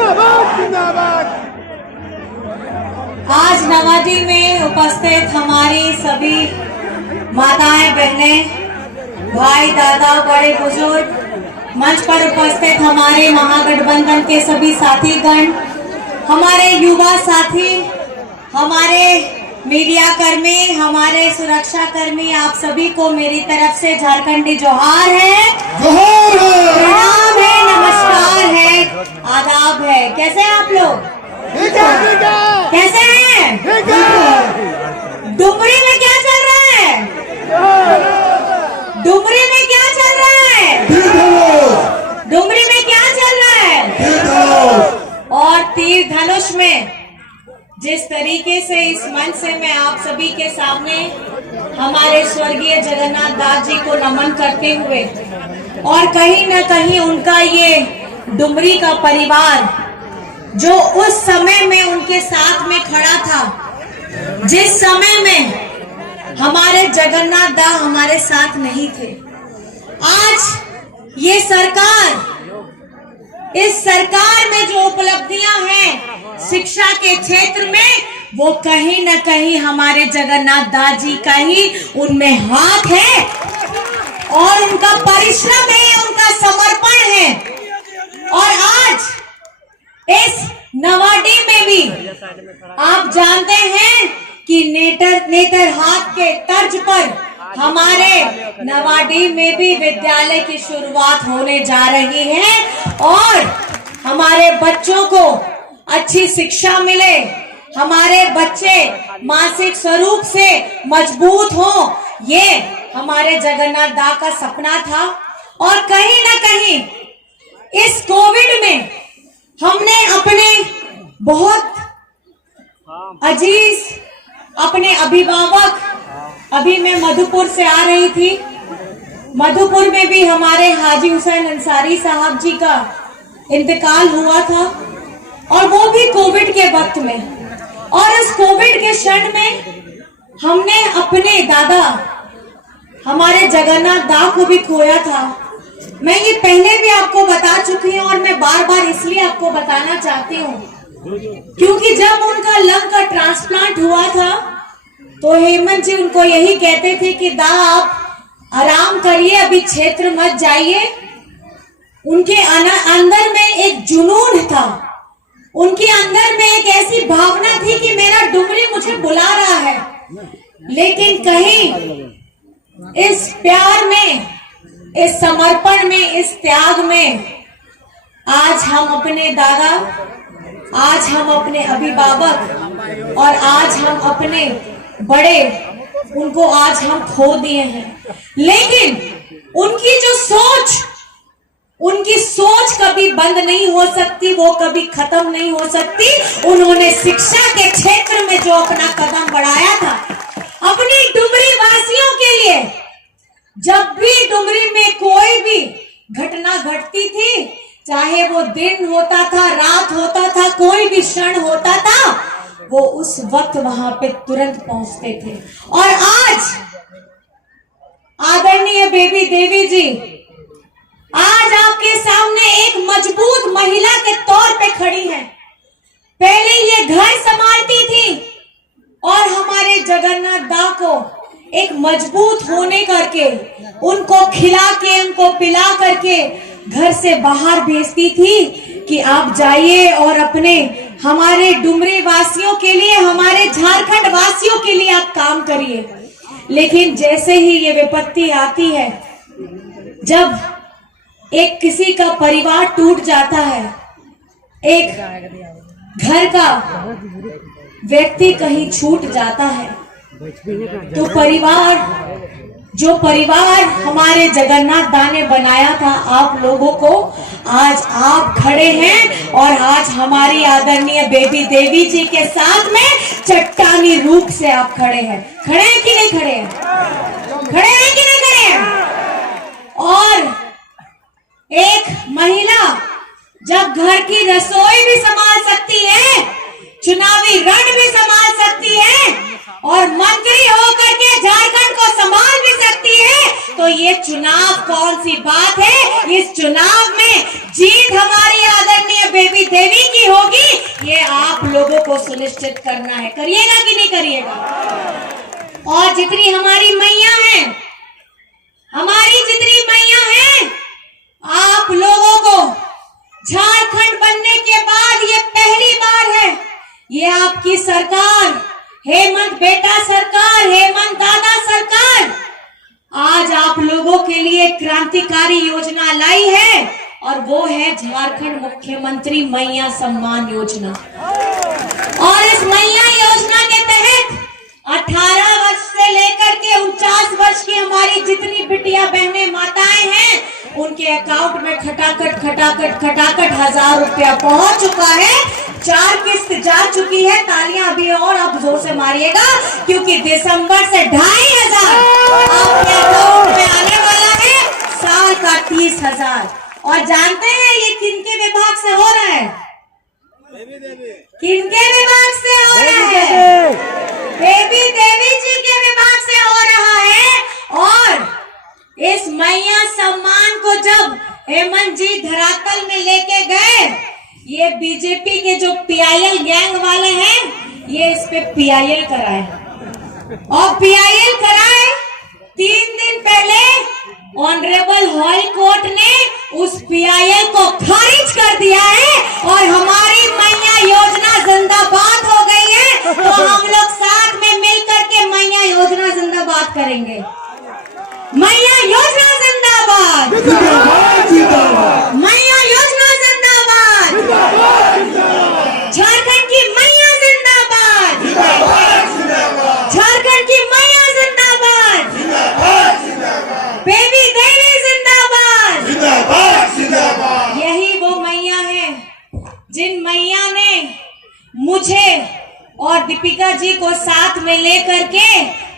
जिंदाबाद जिंदाबाद। आज नवाडी में उपस्थित हमारी सभी माताएं, बहनें, भाई, दादा, बड़े बुजुर्ग, मंच पर उपस्थित हमारे महागठबंधन के सभी साथीगण, हमारे युवा साथी, हमारे मीडिया कर्मी, हमारे सुरक्षा कर्मी, आप सभी को मेरी तरफ से झारखंडी जोहार है, प्रणाम है, नमस्कार है, आदाब है। कैसे हैं आप लोग? कैसे हैं? डुमरी में क्या चल रहा है? डुमरी में क्या चल रहा है? डुमरी में क्या चल रहा है? और तीर धनुष में जिस तरीके से इस मंच से मैं आप सभी के सामने हमारे स्वर्गीय जगन्नाथ दास जी को नमन करते हुए, और कहीं न कहीं उनका ये डुमरी का परिवार जो उस समय में उनके साथ में खड़ा था, जिस समय में हमारे जगन्नाथ दा हमारे साथ नहीं थे, आज ये सरकार, इस सरकार में जो उपलब्धियां हैं शिक्षा के क्षेत्र में, वो कहीं न कहीं हमारे जगन्नाथ दास जी का ही उनमें हाथ है, और उनका परिश्रम है, उनका समर्पण है। और आज इस नवाडी में भी आप जानते हैं कि नेतरहाट के तर्ज पर हमारे नवाडी में भी विद्यालय की शुरुआत होने जा रही है, और हमारे बच्चों को अच्छी शिक्षा मिले, हमारे बच्चे मानसिक स्वरूप से मजबूत हो, ये हमारे जगन्नाथ दा का सपना था। और कहीं ना कहीं इस कोविड में हमने अपने बहुत अजीज, अपने अभिभावक, अभी मैं मधुपुर से आ रही थी, मधुपुर में भी हमारे हाजी हुसैन अंसारी साहब जी का इंतकाल हुआ था, और वो भी कोविड के वक्त में। और इस कोविड के क्षण में हमने अपने दादा, हमारे जगन्नाथ दा को भी खोया था। मैं ये पहले भी आपको बता चुकी हूँ, और मैं बार बार इसलिए आपको बताना चाहती हूँ क्योंकि जब उनका लंग का ट्रांसप्लांट हुआ था तो हेमंत जी उनको यही कहते थे कि दा आप आराम करिए, अभी क्षेत्र मत जाइए। उनके अंदर में एक जुनून था, उनके अंदर में एक ऐसी भावना थी कि मेरा डुमरी मुझे बुला रहा है। लेकिन कहीं इस प्यार में, इस समर्पण में, इस त्याग में आज हम अपने दादा, आज हम अपने अभिभावक, और आज हम अपने बड़े, उनको आज हम खो दिए हैं। लेकिन उनकी जो सोच, उनकी सोच कभी बंद नहीं हो सकती, वो कभी खत्म नहीं हो सकती। उन्होंने शिक्षा के क्षेत्र में जो अपना कदम बढ़ाया था अपनी डुमरी वासियों के लिए, जब भी डुमरी में कोई भी घटना घटती थी, चाहे वो दिन होता था, रात होता था, कोई भी क्षण होता था, वो उस वक्त वहां पे तुरंत पहुंचते थे। और आज आदरणीय बेबी देवी जी आज आपके सामने एक मजबूत महिला के तौर पे खड़ी हैं। पहले ये घर संभालती थी, और हमारे जगन्नाथ दा को एक मजबूत होने करके, उनको खिला के, उनको पिला करके घर से बाहर भेजती थी कि आप जाइए और अपने, हमारे डुमरी वासियों के लिए, हमारे झारखंड वासियों के लिए आप काम करिए। लेकिन जैसे ही ये विपत्ति आती है, जब एक किसी का परिवार टूट जाता है, एक घर का व्यक्ति कहीं छूट जाता है, तो जो परिवार हमारे जगन्नाथ दा ने बनाया था आप लोगों को, आज आप खड़े हैं, और आज हमारी आदरणीय बेबी देवी जी के साथ में चट्टानी रूप से आप खड़े हैं। खड़े हैं कि नहीं खड़े हैं? खड़े हैं कि नहीं खड़े हैं? और एक महिला जब घर की रसोई भी संभाल सकती है, चुनावी रण भी संभाल सकती है, और मंत्री होकर के झारखंड को संभाल भी सकती है, तो ये चुनाव कौन सी बात है? इस चुनाव में जीत हमारी आदरणीय बेबी देवी की होगी, ये आप लोगों को सुनिश्चित करना है। करिएगा कि नहीं करिएगा? और जितनी हमारी मैया हैं, हमारी जितनी मैया हैं, आप लोगों को झारखंड बनने के बाद ये पहली बार है, ये आपकी सरकार, हेमंत बेटा सरकार, हेमंत दादा सरकार आज आप लोगों के लिए क्रांतिकारी योजना लाई है, और वो है झारखंड मुख्यमंत्री मैया सम्मान योजना। और इस मैया योजना के तहत 18 वर्ष से लेकर के 49 वर्ष की हमारी जितनी बिटिया बहनें माताएं हैं, उनके अकाउंट में खटाखट 1000 रुपया पहुंच चुका है। 4 किस्त जा चुकी है। तालियां अभी और अब जोर से मारिएगा, क्योंकि दिसंबर से 2500 आपके अकाउंट में आने वाला है, साल का 30,000। और जानते हैं ये किनके विभाग से हो रहा है? किनके विभाग से हो रहा है? देवी जी के विभाग से हो रहा है। और इस मैया सम्मान को जब हेमंत जी धरातल में लेके गए, ये बीजेपी के जो पीआईएल गैंग वाले हैं, ये इस पे पीआईएल कराए, और पीआईएल कराए 3 दिन पहले ऑनरेबल हाई कोर्ट ने उस पीआईएल को खारिज कर दिया है, और हमारी मैया योजना जिंदाबाद हो गई है। तो हम लोग साथ में मिलकर के मैया योजना जिंदाबाद करेंगे। मैया योजना जिंदाबाद, मैया योजना जिंदाबाद, झारखंड की मैया जिंदाबाद, झारखंड की मैया जिंदाबाद, बेबी देवी जिंदाबाद। यही वो मैया है जिन मैया ने मुझे और दीपिका जी को साथ में लेकर के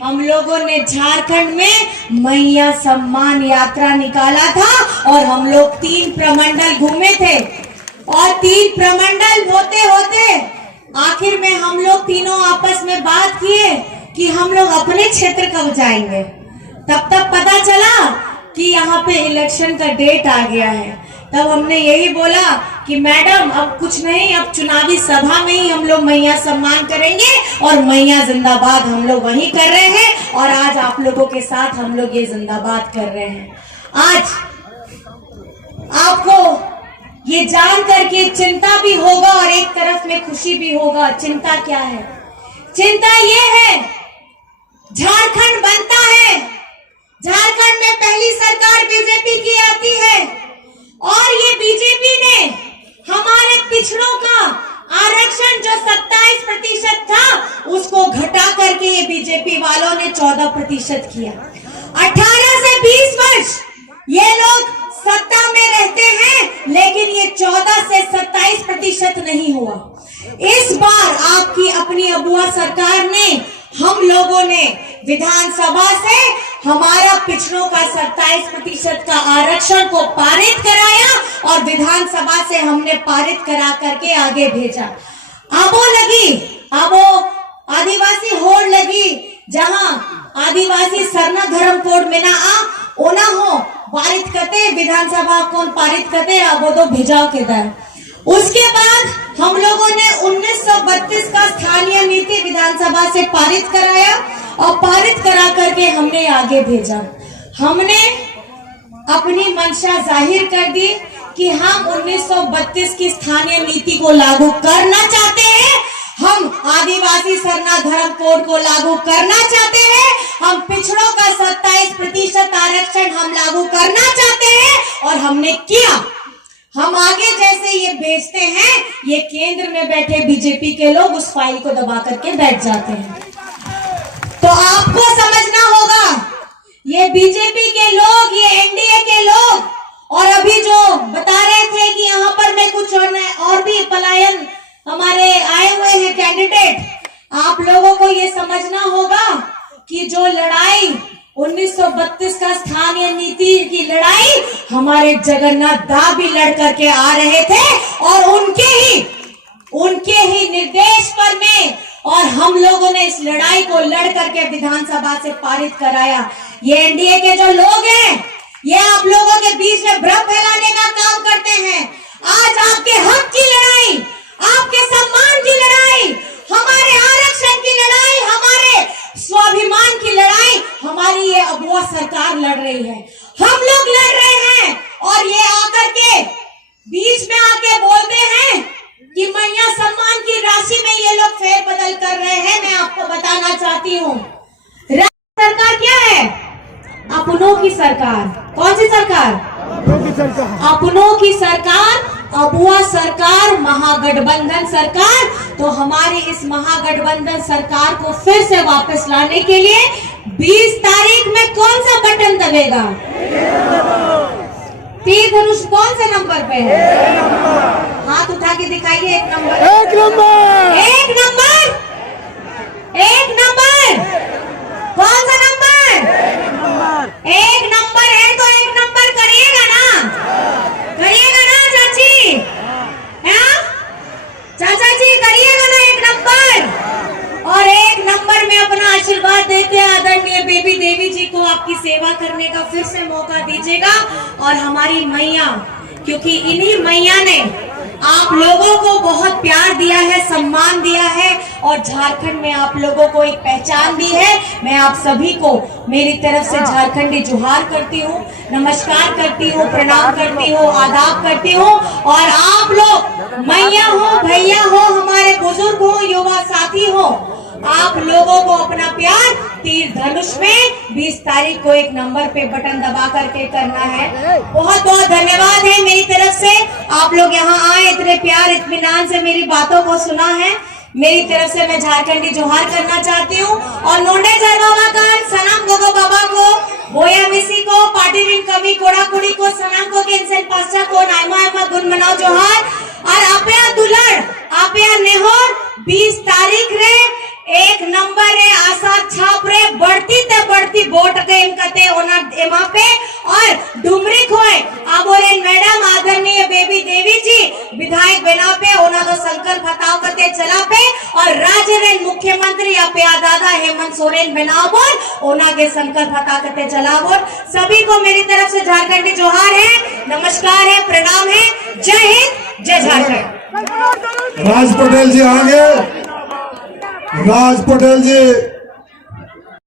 हम लोगों ने झारखंड में मैया सम्मान यात्रा निकाला था, और हम लोग 3 प्रमंडल घूमे थे, और 3 प्रमंडल होते होते आखिर में हम लोग तीनों आपस में बात किए कि हम लोग अपने क्षेत्र कब जाएंगे। तब तक पता चला कि यहाँ पे इलेक्शन का डेट आ गया है। तब हमने यही बोला कि मैडम अब कुछ नहीं, अब चुनावी सभा में ही हम लोग मैया सम्मान करेंगे, और मैया जिंदाबाद हम लोग वही कर रहे हैं, और आज आप लोगों के साथ हम लोग ये जिंदाबाद कर रहे हैं। आज आपको ये जान करके चिंता भी होगा और एक तरफ में खुशी भी होगा। चिंता क्या है? चिंता ये है, झारखंड बनता है, झारखंड में पहली सरकार बीजेपी की आती है, और ये बीजेपी ने हमारे पिछड़ों का आरक्षण जो 27% था, उसको घटा करके ये बीजेपी वालों ने 14% किया। 18 से 20 वर्ष ये लोग सत्ता में रहते हैं, लेकिन ये 14 से 27% नहीं हुआ। इस बार आपकी अपनी अबुआ सरकार ने, हम लोगों ने विधानसभा से हमारा पिछड़ों का 27% का आरक्षण को पारित कराया, और विधानसभा से हमने पारित करा करके आगे भेजा। अब वो लगी, अब वो आदिवासी होड़ लगी, जहां आदिवासी सरना धर्म कोड में ना ओना हो पारित करते विधानसभा कौन पारित करते, अब वो तो भेजाओ के दर। उसके बाद हम लोगों ने 1932 का स्थानीय नीति विधानसभा से पारित कराया, और पारित करा करके हमने आगे भेजा। हमने अपनी मंशा जाहिर कर दी कि हम 1932 की स्थानीय नीति को लागू करना चाहते हैं, हम आदिवासी सरना धर्म कोड को लागू करना चाहते हैं, हम पिछड़ों का 27% आरक्षण हम लागू करना चाहते हैं, और हमने किया। हम आगे जैसे ये भेजते हैं, ये केंद्र में बैठे बीजेपी के लोग उस फाइल को दबा करके बैठ जाते हैं। तो आपको समझना होगा, ये बीजेपी के लोग, ये एनडीए के लोग, और अभी जो बता रहे थे कि यहाँ पर मैं कुछ और भी पलायन हमारे आए हुए हैं कैंडिडेट, आप लोगों को ये समझना होगा कि जो लड़ाई 1932 का स्थानीय नीति की लड़ाई हमारे जगन्नाथ दा भी लड़ करके आ रहे थे, और उनके ही निर्देश पर में, और हम लोगों ने इस लड़ाई को लड़ करके विधानसभा से पारित कराया। ये एनडीए के जो लोग हैं, ये आप लोगों के बीच में भ्रम फैलाने का काम करते हैं। आज आपके हक की लड़ाई, आपको बताना चाहती हूँ। राज्य सरकार क्या है? अपनों की सरकार। कौन सी सरकार? अपनों की सरकार, अबुआ सरकार, महागठबंधन सरकार। तो हमारी इस महागठबंधन सरकार को फिर से वापस लाने के लिए 20 तारीख में कौन सा बटन दबेगा? तीर धनुष कौन से नंबर पे है? हाथ उठा के दिखाइए। एक नंबर, एक नंबर, एक नंबर, एक नंबर। कौन सा नंबर? एक नंबर है तो एक नंबर करिएगा ना, करिएगा ना चाची? हाँ चाचा जी, करिएगा ना एक नंबर? और एक नंबर में अपना आशीर्वाद देते हैं आदरणीय बेबी देवी जी को आपकी सेवा करने का फिर से मौका दीजिएगा। और हमारी मैया, क्योंकि इन्हीं मैया ने आप लोगों को बहुत प्यार दिया है, सम्मान दिया है और झारखंड में आप लोगों को एक पहचान दी है। मैं आप सभी को मेरी तरफ से झारखंडी जोहार करती हूँ, नमस्कार करती हूँ, प्रणाम करती हूँ, आदाब करती हूँ। और आप लोग मैया हो, भैया हो, हमारे बुजुर्ग हो, युवा साथी हो, आप लोगों को अपना प्यार तीर धनुष में 20 तारीख को एक नंबर पे बटन दबा करके करना है। बहुत बहुत धन्यवाद है मेरी तरफ से। आप लोग यहाँ आए, इतने प्यार इत्मीनान से मेरी बातों को सुना है। मेरी तरफ से मैं झारखंडी जोहार करना चाहती हूँ। और नोंडे जरबाबा का सनम गोगो बाबा को, बोया मिसी को, पार्टी रिन कमी कोड़ा कुड़ी को, सनम को, केंसन पास्चा को, नाइमा एमा गुन मनाओ जोहार। और आपया दुलड़, आपया नेहोर 20 तारीख रे एक नंबर रे आशा छाप रे बढ़ती ते बढ़ती वोट के इनकते ओना एमा पे। और डुमरी खोए आबोरेन मैडम आदरणीय बेबी देवी जी विधायक बना पे ओना तो शंकर फताव कते चला पे। और राज्य रे मुख्यमंत्री अपे दादा हेमंत सोरेन बनाओ बोल ओना के शंकर फता कते चला बोल। सभी को मेरी तरफ से झारखंडी जोहार है, नमस्कार है, प्रणाम है। जय हिंद, जय झारखंड। राज पटेल जी आगे, राज पटेल जी।